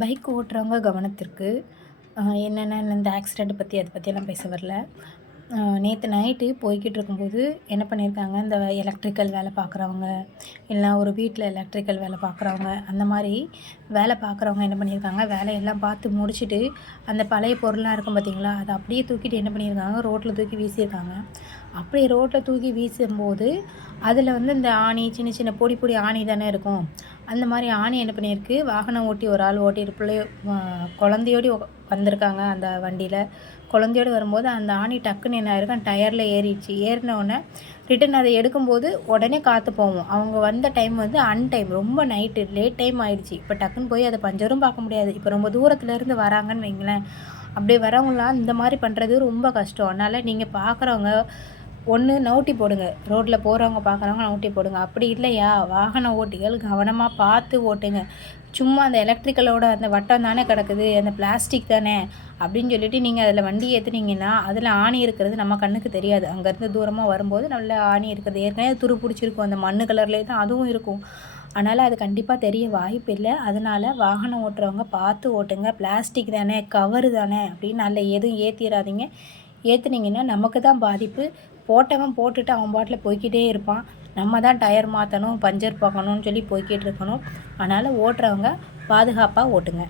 Bike ஓட்டுறவங்க கவனத்திற்கு என்னென்ன இந்த ஆக்சிடெண்ட் பற்றி அதை பற்றியெல்லாம் பேச வரல. நேற்று நைட்டு போய்கிட்டு இருக்கும்போது என்ன பண்ணியிருக்காங்க? இந்த எலக்ட்ரிக்கல் வேலை பார்க்குறவங்க இல்லை ஒரு வீட்டில் எலக்ட்ரிக்கல் வேலை பார்க்குறவங்க அந்த மாதிரி வேலை பார்க்குறவங்க என்ன பண்ணியிருக்காங்க? வேலையெல்லாம் பார்த்து முடிச்சுட்டு அந்த பழைய பொருளாக இருக்கும் பார்த்தீங்களா அதை அப்படியே தூக்கிட்டு என்ன பண்ணியிருக்காங்க? ரோட்டில் தூக்கி வீசியிருக்காங்க. அப்படி ரோட்டில் தூக்கி வீசும்போது அதில் வந்து இந்த ஆணி சின்ன சின்ன பொடி பொடி ஆணி தானே இருக்கும். அந்த மாதிரி ஆணி என்ன பண்ணியிருக்கு? வாகனம் ஓட்டி ஒரு ஆள் ஓட்டிட்டு பிள்ளைய குழந்தையோடி வந்திருக்காங்க அந்த வண்டியில். குழந்தையோடு வரும்போது அந்த ஆணி டக்குன்னு என்ன ஆயிருக்கும்? டயரில் ஏறிடுச்சு. ஏறினோடனே ரிட்டன் அதை எடுக்கும்போது உடனே காற்று போவோம். அவங்க வந்த டைம் வந்து அன்டைம் ரொம்ப நைட்டு லேட் டைம் ஆயிடுச்சு. இப்போ டக்குன்னு போய் அதை பஞ்சரும் பார்க்க முடியாது. இப்போ ரொம்ப தூரத்துலேருந்து வராங்கன்னு வைங்களேன். அப்படியே வரவங்களாம் இந்த மாதிரி பண்ணுறது ரொம்ப கஷ்டம். அதனால் நீங்கள் பார்க்குறவங்க ஒன்று நவுட்டி போடுங்க. ரோட்டில் போகிறவங்க பார்க்குறவங்க நவுட்டி போடுங்க. அப்படி இல்லையா? வாகன ஓட்டிகள் கவனமாக பார்த்து ஓட்டுங்க. சும்மா அந்த எலக்ட்ரிக்கலோட அந்த வட்டம் தானே கிடக்குது? அந்த பிளாஸ்டிக் தானே? அப்படின்னு சொல்லிட்டு நீங்கள் அதில் வண்டி ஏற்றுனீங்கன்னா அதில் ஆணி இருக்கிறது நம்ம கண்ணுக்கு தெரியாது. அங்கேருந்து தூரமாக வரும்போது நல்ல ஆணி இருக்கிறது. ஏற்கனவே துரு பிடிச்சிருக்கும். அந்த மண்ணு கலர்லேயே தான் அதுவும் இருக்கும். அதனால் அது கண்டிப்பாக தெரிய வாய்ப்பு இல்லை. அதனால் வாகனம் ஓட்டுறவங்க பார்த்து ஓட்டுங்க. பிளாஸ்டிக் தானே? கவரு தானே? அப்படின்னு நல்ல எதுவும் ஏற்றிடாதீங்க ஏற்றுனீங்கன்னா நமக்கு தான் பாதிப்பு. போட்டவன் போட்டுட்டு அவன் பாட்டில் போய்க்கிட்டே இருப்பான். நம்ம தான் டயர் மாற்றணும் பஞ்சர் போகணும்னு சொல்லி போய்கிட்டு இருக்கணும். அதனால் ஓட்டுறவங்க பாதுகாப்பாக ஓட்டுங்க.